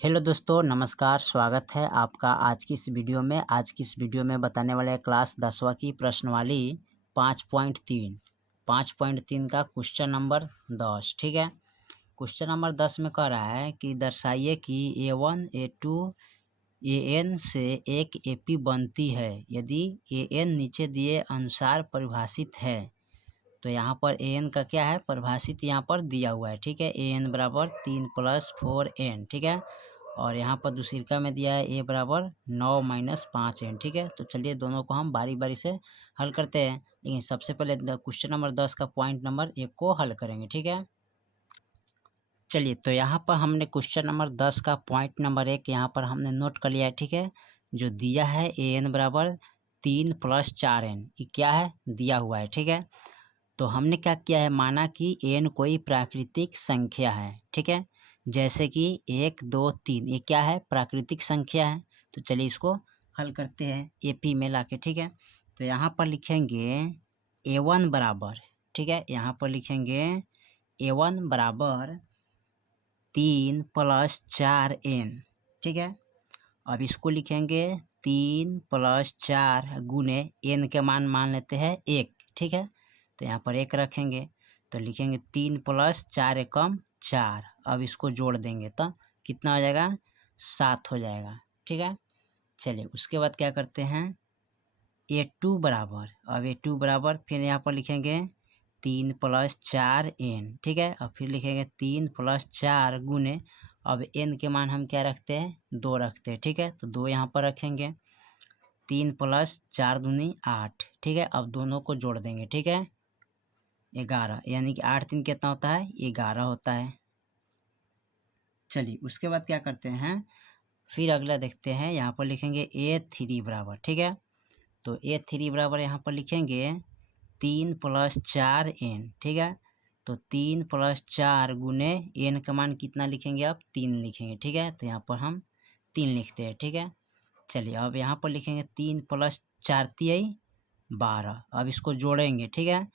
Hello दोस्तों, नमस्कार। स्वागत है आपका आज की इस वीडियो में। आज की इस वीडियो में बताने वाले हैं क्लास 10वीं की प्रश्नवाली 5.3 का क्वेश्चन नंबर 10। ठीक है, क्वेश्चन नंबर 10 में कह रहा है कि दर्शाइए कि A1 A2 AN से एक AP बनती है यदि AN नीचे दिए अनुसार परिभाषित है। तो यहाँ पर AN का क्या है, परिभाषित यहाँ पर दिया हुआ है। ठीक है, AN बराबर 3 + 4N। ठीक है, और यहाँ पर दूसरिका में दिया है A बराबर 9 - 5N। ठीक है, तो चलिए दोनों को हम बारी बारी से हल करते हैं। लेकिन सबसे पहले क्वेश्चन नंबर 10 का पॉइंट नंबर 1 को हल करेंगे। ठीक है, चलिए तो यहाँ पर हमने क्वेश्चन नंबर 10 का पॉइंट नंबर 1 यहाँ पर हमने नोट कर लिया है। ठीक है, जो दिया है AN बराबर 3 + 4N, ये क्या है, दिया हुआ है। ठीक है, तो हमने क्या किया है, माना कि n कोई प्राकृतिक संख्या है। ठीक है, जैसे कि 1 2 3 ये क्या है, प्राकृतिक संख्या है। तो चलिए इसको हल करते हैं AP में लाके। ठीक है, तो यहाँ पर लिखेंगे A1 बराबर, ठीक है, यहाँ पर लिखेंगे A1 बराबर 3 + 4N। ठीक है, अब इसको लिखेंगे 3 + 4 गुने N के मान लेते हैं 1। ठीक है, तो यहाँ पर 1 रखेंगे तो लिखेंगे 3 + 4 एकम 4। अब इसको जोड़ देंगे तो कितना हो जाएगा, 7 हो जाएगा। ठीक है, चलिए उसके बाद क्या करते हैं, A2 बराबर, अब A2 बराबर फिर यहाँ पर लिखेंगे 3 + 4N। ठीक है, अब फिर लिखेंगे 3 + 4 गुने, अब N के मान हम क्या रखते हैं, 2 रखते हैं। ठीक है, तो 2 यहाँ पर रखेंगे, 3 + 4 दूनी 8। ठीक है, अब दोनों को जोड़ देंगे। ठीक है, 11, यानी कि 8 3 कितना होता है, 11 होता है। चलिए उसके बाद क्या करते हैं, फिर अगला देखते हैं। यहाँ पर लिखेंगे A3 बराबर, ठीक है, तो A3 बराबर यहाँ पर लिखेंगे 3 + 4N। ठीक है, तो 3 + 4 गुने N का मान कितना लिखेंगे, अब 3 लिखेंगे। ठीक है, तो यहाँ पर हम 3 लिखते हैं। ठीक है, चलिए अब यहाँ पर लिखेंगे 3 + 4 = 12। अब इसको जोड़ेंगे। ठीक है,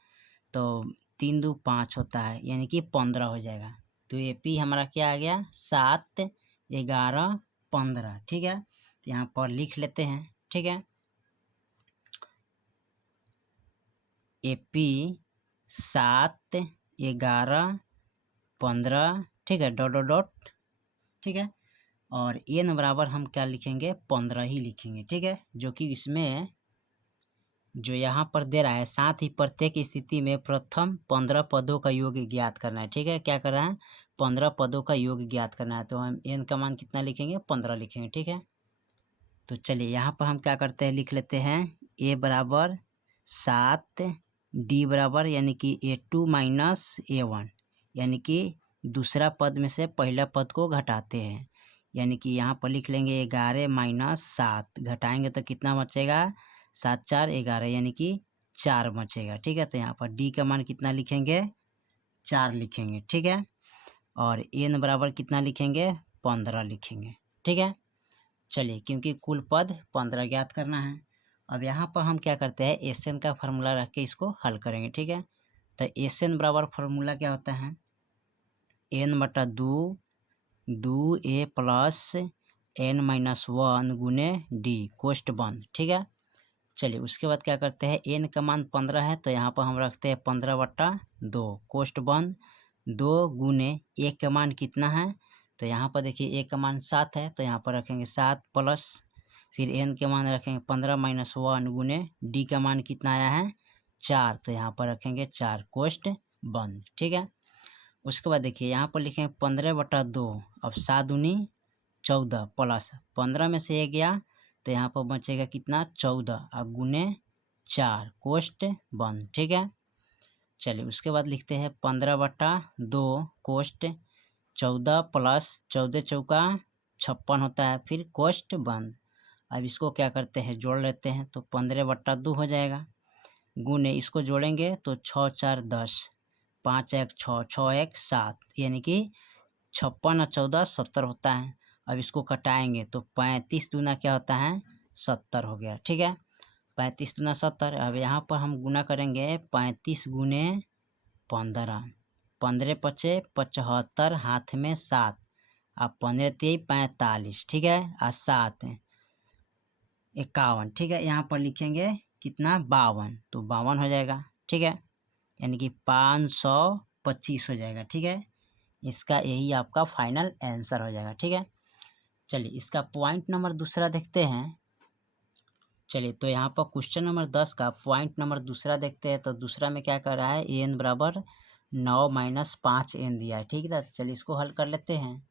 तो 3 2 5 होता है, यानी कि 15 हो जाएगा। तो AP हमारा क्या आ गया, 7 11 15। ठीक है, तो यहाँ पर लिख लेते हैं। ठीक है, AP 7 11 15। ठीक है, डॉट डॉट डॉट। ठीक है, और N बराबर हम क्या लिखेंगे, 15 ही लिखेंगे। ठीक है, जो कि इसमें जो यहाँ पर दे रहा है, साथ ही प्रत्येक स्थिति में प्रथम 15 पदों का योग ज्ञात करना है। ठीक है, क्या कर रहा है, 15 पदों का योग ज्ञात करना है। तो हम N का मान कितना लिखेंगे, 15 लिखेंगे। ठीक है, तो चलिए यहाँ पर हम क्या करते हैं, लिख लेते हैं A बराबर 7, D बराबर यानी कि A2 - A1, यानी कि दूसरा पद में से पहला पद को घटाते हैं। यानी कि यहाँ पर लिख लेंगे 11 - 7, घटाएंगे तो कितना बचेगा, 7 4 11, यानी कि 4 बचेगा। ठीक है, तो यहाँ पर D का मान कितना लिखेंगे, 4 लिखेंगे। ठीक है, और N बराबर कितना लिखेंगे, 15 लिखेंगे। ठीक है, चलिए क्योंकि कुल पद 15 ज्ञात करना है। अब यहाँ पर हम क्या करते हैं, SN का फार्मूला रख के इसको हल करेंगे। ठीक है, तो SN बराबर फार्मूला क्या होता है, N/2 2A + N - 1 गुने D कोष्ट बंद। ठीक है, चलिए उसके बाद क्या करते हैं, N का मान 15 है, तो यहाँ पर हम रखते हैं 15/2 कोष्ट बंद 2 गुने A का मान कितना है, तो यहाँ पर देखिए A का मान 7 है, तो यहाँ पर रखेंगे 7 प्लस फिर N के मान रखेंगे 15 - 1 गुने D का मान कितना आया है, 4, तो यहाँ पर रखेंगे 4 कोष्ट बंद। ठीक है, उसके बाद देखिए यहाँ पर लिखेंगे 15/2, अब 7 दूनी 14 प्लस 15 में से 1 गया, तो यहाँ पर बचेगा कितना, 14 और गुने 4 कोष्ट बंद। ठीक है, चलिए उसके बाद लिखते हैं 15/2 कोष्ट 14 प्लस 14 चौका 56 होता है, फिर कोष्ट बंद। अब इसको क्या करते हैं, जोड़ लेते हैं, तो 15/2 हो जाएगा, गुने इसको जोड़ेंगे तो 6 4 10, 5 1 6, 6 1 7, यानी कि 56 और 14 70 होता है। अब इसको कटाएंगे तो 35 दूना क्या होता है, 70 हो गया। ठीक है, 35 दूना 70। अब यहाँ पर हम गुना करेंगे 35 गुने 15, 15 × 5 = 75, हाथ में 7, अब 15 3 45, ठीक है, और 7 51, ठीक है। यहाँ पर लिखेंगे कितना 52, तो 52 हो जाएगा, ठीक है, यानी कि 525 हो जाएगा, ठीक है। इसका यही आपका फाइनल आंसर हो जाएगा, ठीक है। चलिए इसका पॉइंट नंबर दूसरा देखते हैं। चलिए तो यहाँ पर क्वेश्चन नंबर 10 का पॉइंट नंबर दूसरा देखते हैं। तो दूसरा में क्या कर रहा है, एन बराबर 9 - 5 एन दिया है, ठीक है। तो चलिए इसको हल कर लेते हैं।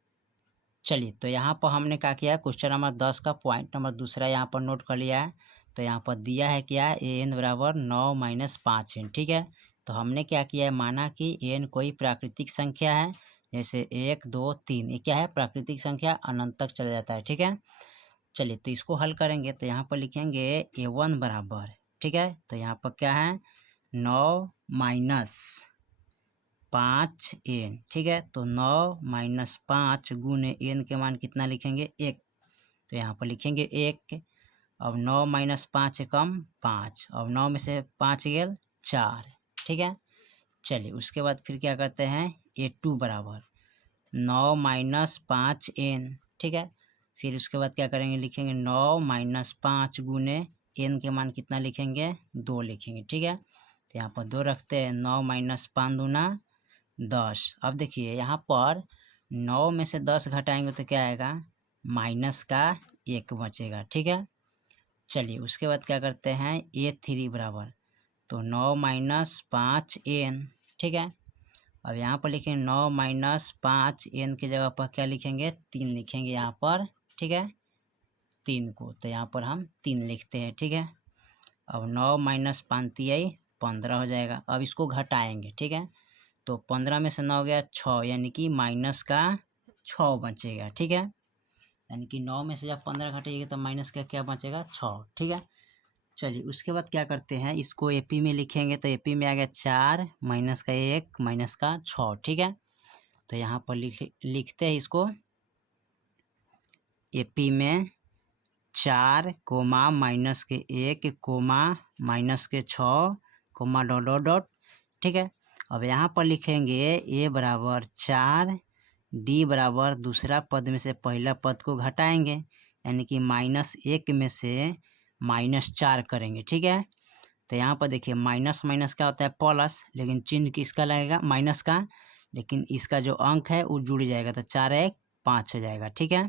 चलिए तो यहाँ पर हमने क्या किया, क्वेश्चन नंबर 10 का पॉइंट नंबर दूसरा यहाँ पर नोट कर लिया है। तो यहाँ पर दिया है क्या, एन बराबर 9 - 5 एन, ठीक है। तो हमने क्या किया है, माना कि एन कोई प्राकृतिक संख्या है, जैसे 1 2 3, ये क्या है, प्राकृतिक संख्या, अनंत तक चला जाता है, ठीक है। चलिए तो इसको हल करेंगे। तो यहाँ पर लिखेंगे a1 बराबर, ठीक है, तो यहाँ पर क्या है 9 - 5 एन, ठीक है। तो 9 - 5 गुने एन के मान कितना लिखेंगे 1, तो यहाँ पर लिखेंगे 1। अब 9 - 5 कम 5, अब 9 में से 5 गेल 4, ठीक है। चलिए उसके बाद फिर क्या करते हैं, a2 बराबर 9 - 5 एन, ठीक है। फिर उसके बाद क्या करेंगे, लिखेंगे 9 - 5 गुने एन के मान कितना लिखेंगे 2 लिखेंगे, ठीक है। तो यहाँ पर 2 रखते हैं, 9 - 5 दूना 10। अब देखिए यहाँ पर 9 में से 10 घटाएंगे तो क्या आएगा, माइनस का 1 बचेगा, ठीक है। चलिए उसके बाद क्या करते हैं, a3 बराबर, तो 9 - 5 एन, ठीक है। अब यहाँ पर लिखेंगे 9 - 5 एन की जगह पर क्या लिखेंगे 3 लिखेंगे यहाँ पर, ठीक है, 3 को। तो यहाँ पर हम 3 लिखते हैं, ठीक है। अब 9 - 5 15 हो जाएगा। अब इसको घटाएंगे, ठीक है। तो 15 में से 9 गया 6, यानी कि माइनस का 6 बचेगा, ठीक है। यानी कि 9 में से जब 15 घटाइएगा तो माइनस का क्या बचेगा 6, ठीक है। चलिए उसके बाद क्या करते हैं, इसको एपी में लिखेंगे। तो एपी में आ गया 4 माइनस का 1 माइनस का 6, ठीक है। तो यहाँ पर लिखते हैं इसको, एपी में 4 कोमा माइनस के 1 कोमा माइनस के 6 कोमा डॉट डॉट डॉट, ठीक है। अब यहाँ पर लिखेंगे ए बराबर 4, डी बराबर दूसरा पद में से पहला पद को घटाएंगे, यानी कि -1 में से -4 करेंगे, ठीक है। तो यहाँ पर देखिए माइनस माइनस क्या होता है प्लस, लेकिन चिन्ह किसका लगेगा माइनस का, लेकिन इसका जो अंक है वो जुड़ जाएगा, तो 4 1 5 हो जाएगा, ठीक है।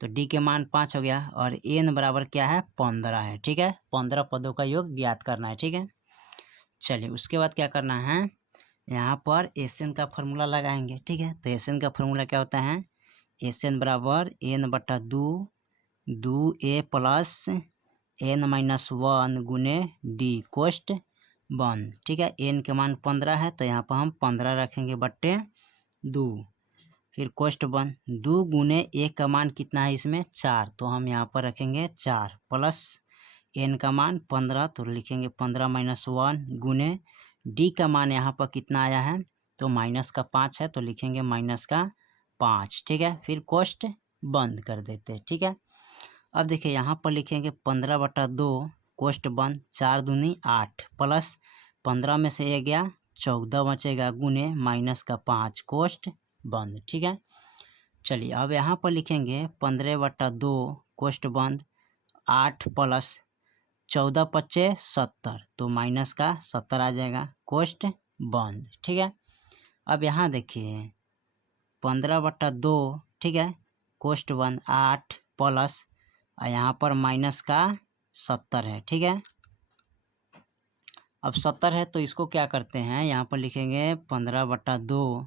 तो डी के मान 5 हो गया, और एन बराबर क्या है 15 है, ठीक है। 15 पदों का योग ज्ञात करना है, ठीक है। चलिए उसके बाद क्या करना है, यहाँ पर एस एन का फॉर्मूला लगाएंगे, ठीक है। तो एस एन का फॉर्मूला क्या होता है, एस एन बराबर एन बटा 2 ए प्लस एन -1 गुने डी कोष्ट 1, ठीक है। एन के मान 15 है, तो यहाँ पर हम 15 रखेंगे बट्टे 2, फिर कोष्ट 1 2 गुने ए का मान कितना है इसमें 4, तो हम यहाँ पर रखेंगे 4 प्लस एन का मान 15, तो लिखेंगे 15 - 1 गुने डी का मान यहाँ पर कितना आया है, तो माइनस का 5 है, तो लिखेंगे माइनस का 5, ठीक है। फिर कोष्ट बंद कर देते हैं, ठीक है। अब देखिए यहाँ पर लिखेंगे 15 बटा 2 कोष्ट बंद, 4 दूनी 8 प्लस 15 में से 1 गया 14 बचेगा गुने माइनस का 5 कोष्ट बंद, ठीक है। चलिए अब यहाँ पर लिखेंगे 15 बटा 2 कोष्ट बंद 8 प्लस 14 पच्चे 70, तो माइनस का 70 आ जाएगा कोष्ट बंद, ठीक है। अब यहाँ देखिए 15 बटा 2, ठीक है, कोष्ट बंद 8 प्लस यहाँ पर माइनस का 70 है, ठीक है। अब 70 है तो इसको क्या करते हैं, यहाँ पर लिखेंगे 15 बटा 2,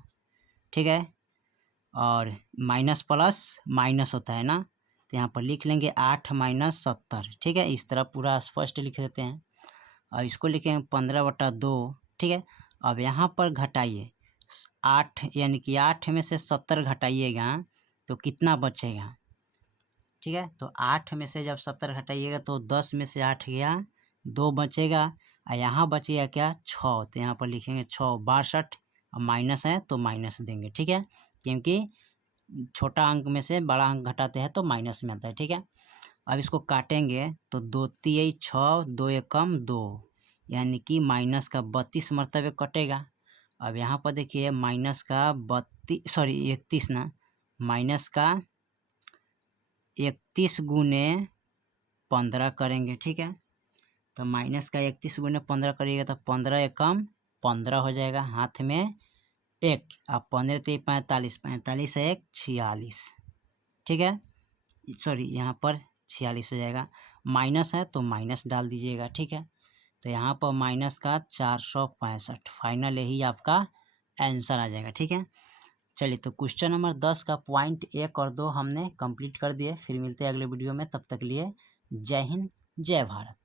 ठीक है, और माइनस प्लस माइनस होता है ना, तो यहाँ पर लिख लेंगे 8 - 70, ठीक है। इस तरह पूरा स्पष्ट लिख देते हैं। और इसको लिखेंगे 15 बटा 2, ठीक है। अब यहाँ पर घटाइए 8, यानी कि 8 में से 70 घटाइएगा तो कितना बचेगा, ठीक है। तो 8 में से जब 70 घटाइएगा तो 10 में से 8 गया 2 बचेगा, और यहाँ बचेगा क्या 6, तो यहाँ पर लिखेंगे 6 62, और माइनस है तो माइनस देंगे, ठीक है, क्योंकि छोटा अंक में से बड़ा अंक घटाते हैं तो माइनस में आता है, ठीक है। अब इसको काटेंगे तो 2 3 6 2 1 कम 2, यानी कि माइनस का 32 मरतबे कटेगा। अब यहाँ पर देखिए माइनस का 31 ना माइनस का 31 गुने 15 करेंगे, ठीक है। तो माइनस का 31 गुने 15 करिएगा तो 15 एकम 15 हो जाएगा, हाथ में 1, अब 15 3 45, 45 1 46, ठीक है। सॉरी यहाँ पर 46 हो जाएगा, माइनस है तो माइनस डाल दीजिएगा, ठीक है। तो यहाँ पर माइनस का 465, फाइनल यही आपका आंसर आ जाएगा, ठीक है। चलिए तो क्वेश्चन नंबर 10 का पॉइंट 1 और 2 हमने कंप्लीट कर दिए। फिर मिलते हैं अगले वीडियो में, तब तक लिए जय हिंद जय भारत।